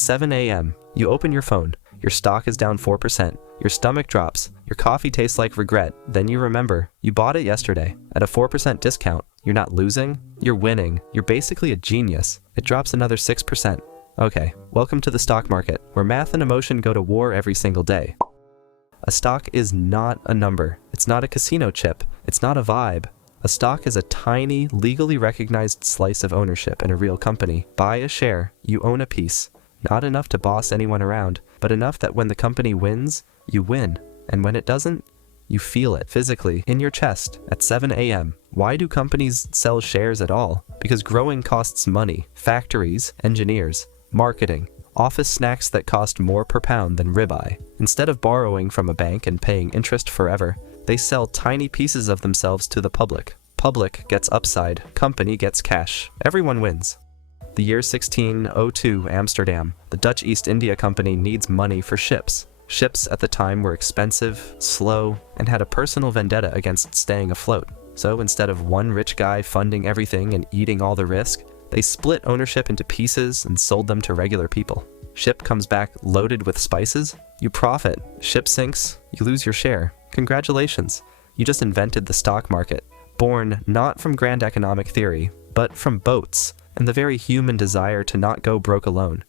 It's 7 a.m. You open your phone. Your stock is down 4%. Your stomach drops. Your coffee tastes like regret. Then you remember, you bought it yesterday at a 4% discount. You're not losing, you're winning. You're basically a genius. It drops another 6%. Okay, welcome to the stock market, where math and emotion go to war every single day. A stock is not a number. It's not a casino chip. It's not a vibe. A stock is a tiny, legally recognized slice of ownership in a real company. Buy a share, you own a piece. Not enough to boss anyone around, but enough that when the company wins, you win. And when it doesn't, you feel it physically in your chest at 7 a.m. Why do companies sell shares at all? Because growing costs money. Factories, engineers, marketing, office snacks that cost more per pound than ribeye. Instead of borrowing from a bank and paying interest forever, they sell tiny pieces of themselves to the public. Public gets upside, company gets cash. Everyone wins. The year 1602, Amsterdam. The Dutch East India Company needs money for ships. Ships at the time were expensive, slow, and had a personal vendetta against staying afloat. So instead of one rich guy funding everything and eating all the risk, they split ownership into pieces and sold them to regular people. Ship comes back loaded with spices, you profit. Ship sinks, you lose your share. Congratulations, you just invented the stock market. Born not from grand economic theory, but from boats and the very human desire to not go broke alone.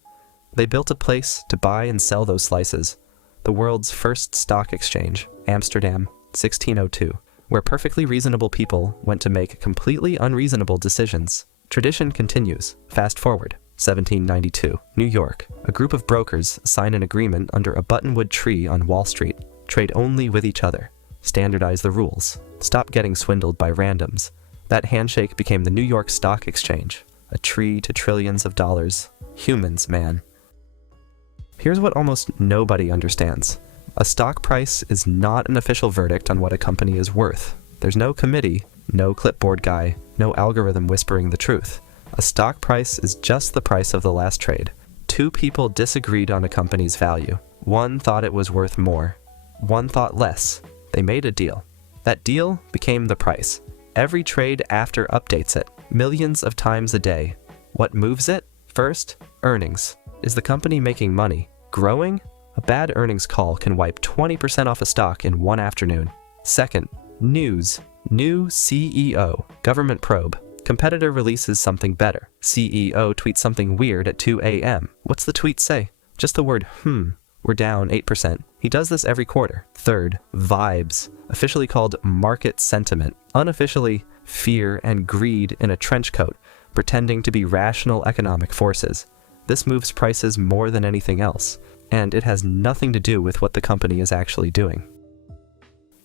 They built a place to buy and sell those slices. The world's first stock exchange, Amsterdam, 1602, where perfectly reasonable people went to make completely unreasonable decisions. Tradition continues. Fast forward, 1792, New York. A group of brokers sign an agreement under a buttonwood tree on Wall Street. Trade only with each other. Standardize the rules. Stop getting swindled by randoms. That handshake became the New York Stock Exchange. A tree to trillions of dollars. Humans, man. Here's what almost nobody understands. A stock price is not an official verdict on what a company is worth. There's no committee, no clipboard guy, no algorithm whispering the truth. A stock price is just the price of the last trade. Two people disagreed on a company's value. One thought it was worth more. One thought less. They made a deal. That deal became the price. Every trade after updates it, millions of times a day. What moves it? First, earnings. Is the company making money? Growing? A bad earnings call can wipe 20% off a stock in one afternoon. Second, news. New CEO. Government probe. Competitor releases something better. CEO tweets something weird at 2 a.m. What's the tweet say? Just the word, We're down 8%. He does this every quarter. Third, vibes. Officially called market sentiment. Unofficially, fear and greed in a trench coat, pretending to be rational economic forces. This moves prices more than anything else, and it has nothing to do with what the company is actually doing.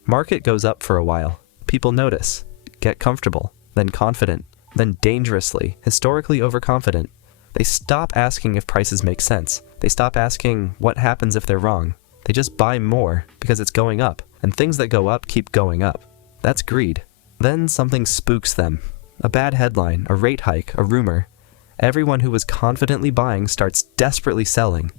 Market goes up for a while. People notice, get comfortable, then confident, then dangerously, historically overconfident. They stop asking if prices make sense. They stop asking what happens if they're wrong. They just buy more because it's going up, and things that go up keep going up. That's greed. Then something spooks them. A bad headline, a rate hike, a rumor. Everyone who was confidently buying starts desperately selling.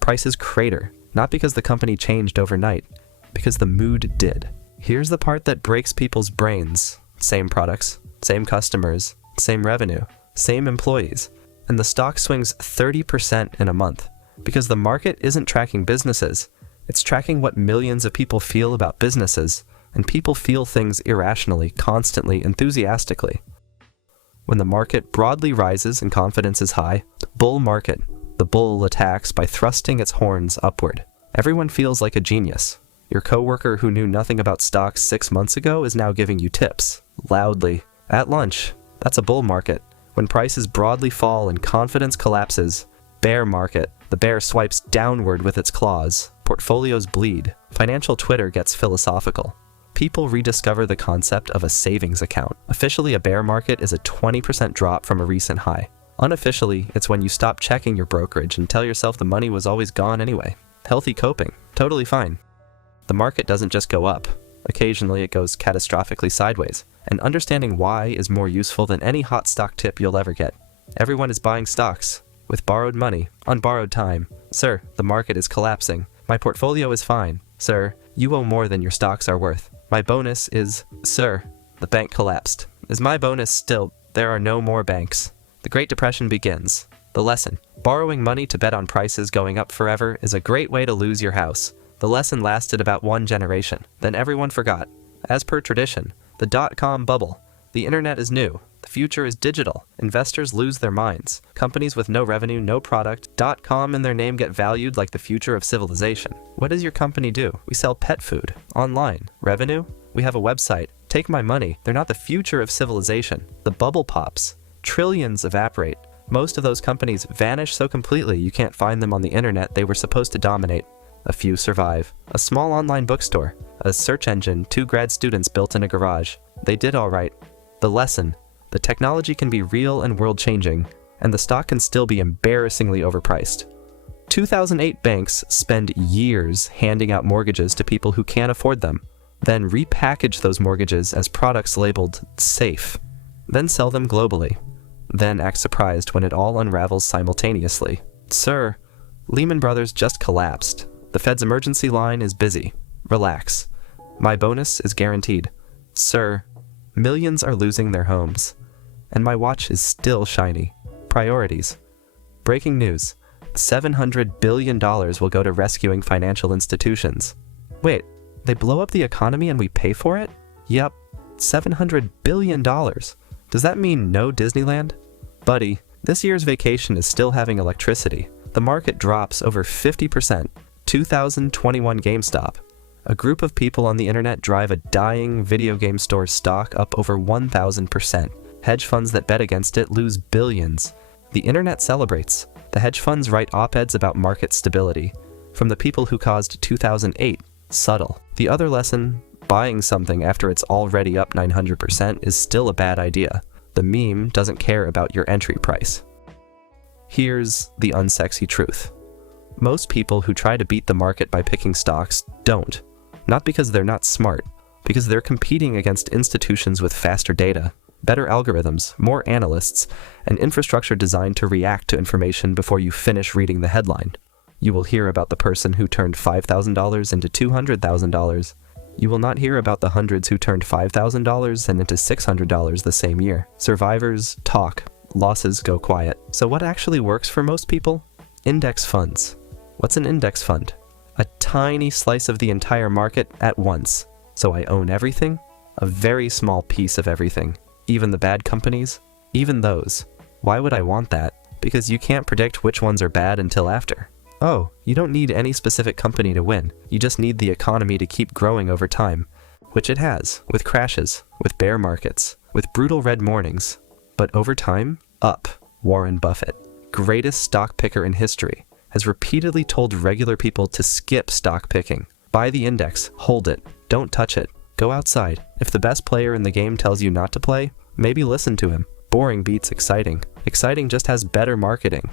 Prices crater, not because the company changed overnight, because the mood did. Here's the part that breaks people's brains. Same products, same customers, same revenue, same employees. And the stock swings 30% in a month. Because the market isn't tracking businesses. It's tracking what millions of people feel about businesses. And people feel things irrationally, constantly, enthusiastically. When the market broadly rises and confidence is high, bull market. The bull attacks by thrusting its horns upward. Everyone feels like a genius. Your coworker who knew nothing about stocks 6 months ago is now giving you tips, loudly, at lunch. That's a bull market. When prices broadly fall and confidence collapses, bear market. The bear swipes downward with its claws. Portfolios bleed. Financial Twitter gets philosophical. People rediscover the concept of a savings account. Officially, a bear market is a 20% drop from a recent high. Unofficially, it's when you stop checking your brokerage and tell yourself the money was always gone anyway. Healthy coping. Totally fine. The market doesn't just go up. Occasionally, it goes catastrophically sideways. And understanding why is more useful than any hot stock tip you'll ever get. Everyone is buying stocks. With borrowed money. On borrowed time. Sir, the market is collapsing. My portfolio is fine. Sir, you owe more than your stocks are worth. My bonus is... Sir, the bank collapsed. Is my bonus still... There are no more banks. The Great Depression begins. The lesson: borrowing money to bet on prices going up forever is a great way to lose your house. The lesson lasted about one generation, then everyone forgot. As per tradition, the dot-com bubble. The internet is new. The future is digital. Investors lose their minds. Companies with no revenue, no product, .com in their name get valued like the future of civilization. What does your company do? We sell pet food. Online. Revenue? We have a website. Take my money. They're not the future of civilization. The bubble pops. Trillions evaporate. Most of those companies vanish so completely you can't find them on the internet they were supposed to dominate. A few survive. A small online bookstore. A search engine 2 grad students built in a garage. They did all right. The lesson: the technology can be real and world-changing, and the stock can still be embarrassingly overpriced. 2008 banks spend years handing out mortgages to people who can't afford them, then repackage those mortgages as products labeled safe, then sell them globally, then act surprised when it all unravels simultaneously. Sir, Lehman Brothers just collapsed. The Fed's emergency line is busy. Relax. My bonus is guaranteed. Sir, millions are losing their homes, and my watch is still shiny. Priorities. Breaking news: $700 billion will go to rescuing financial institutions. Wait, they blow up the economy and we pay for it? Yep, $700 billion. Does that mean no Disneyland? Buddy, this year's vacation is still having electricity. The market drops over 50%. 2021 GameStop. A group of people on the internet drive a dying video game store's stock up over 1,000%. Hedge funds that bet against it lose billions. The internet celebrates. The hedge funds write op-eds about market stability. From the people who caused 2008, subtle. The other lesson: buying something after it's already up 900% is still a bad idea. The meme doesn't care about your entry price. Here's the unsexy truth. Most people who try to beat the market by picking stocks don't. Not because they're not smart, because they're competing against institutions with faster data, better algorithms, more analysts, and infrastructure designed to react to information before you finish reading the headline. You will hear about the person who turned $5,000 into $200,000. You will not hear about the hundreds who turned $5,000 and into $600 the same year. Survivors talk, losses go quiet. So what actually works for most people? Index funds. What's an index fund? A tiny slice of the entire market at once. So I own everything? A very small piece of everything. Even the bad companies? Even those. Why would I want that? Because you can't predict which ones are bad until after. Oh, you don't need any specific company to win. You just need the economy to keep growing over time, which it has, with crashes, with bear markets, with brutal red mornings. But over time, up. Warren Buffett, greatest stock picker in history, has repeatedly told regular people to skip stock picking. Buy the index, hold it, don't touch it, go outside. If the best player in the game tells you not to play, maybe listen to him. Boring beats exciting. Exciting just has better marketing.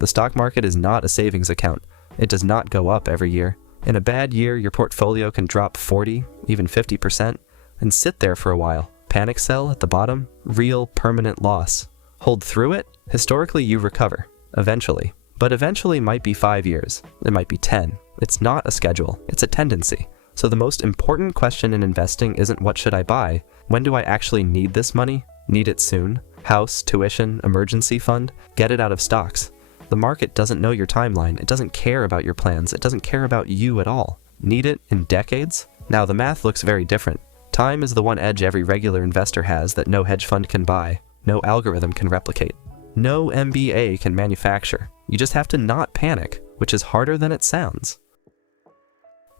The stock market is not a savings account. It does not go up every year. In a bad year, your portfolio can drop 40, even 50%, and sit there for a while. Panic sell at the bottom, real permanent loss. Hold through it, historically you recover, eventually. But eventually might be 5 years, it might be 10. It's not a schedule, it's a tendency. So the most important question in investing isn't what should I buy? When do I actually need this money? Need it soon? House, tuition, emergency fund? Get it out of stocks. The market doesn't know your timeline, it doesn't care about your plans, it doesn't care about you at all. Need it in decades? Now the math looks very different. Time is the one edge every regular investor has that no hedge fund can buy, no algorithm can replicate, no MBA can manufacture. You just have to not panic, which is harder than it sounds.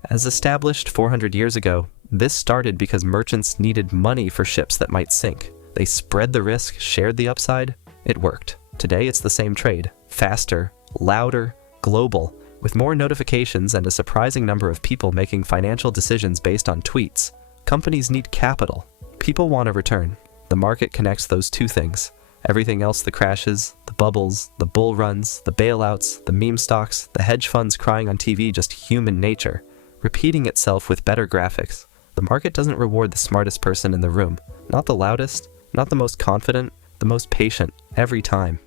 As established 400 years ago, this started because merchants needed money for ships that might sink. They spread the risk, shared the upside. It worked. Today it's the same trade, faster, louder, global, with more notifications and a surprising number of people making financial decisions based on tweets. Companies need capital. People want a return. The market connects those two things. Everything else, the crashes, the bubbles, the bull runs, the bailouts, the meme stocks, the hedge funds crying on TV, just human nature, repeating itself with better graphics. The market doesn't reward the smartest person in the room, not the loudest, not the most confident, the most patient, every time.